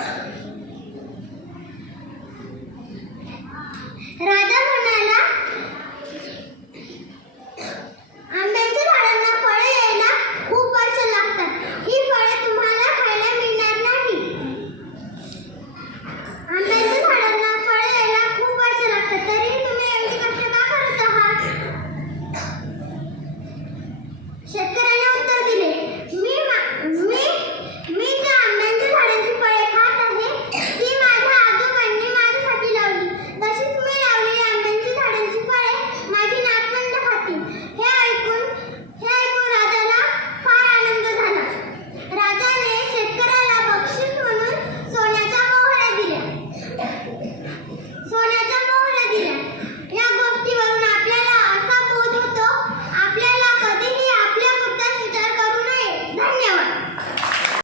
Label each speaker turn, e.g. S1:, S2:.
S1: Amen.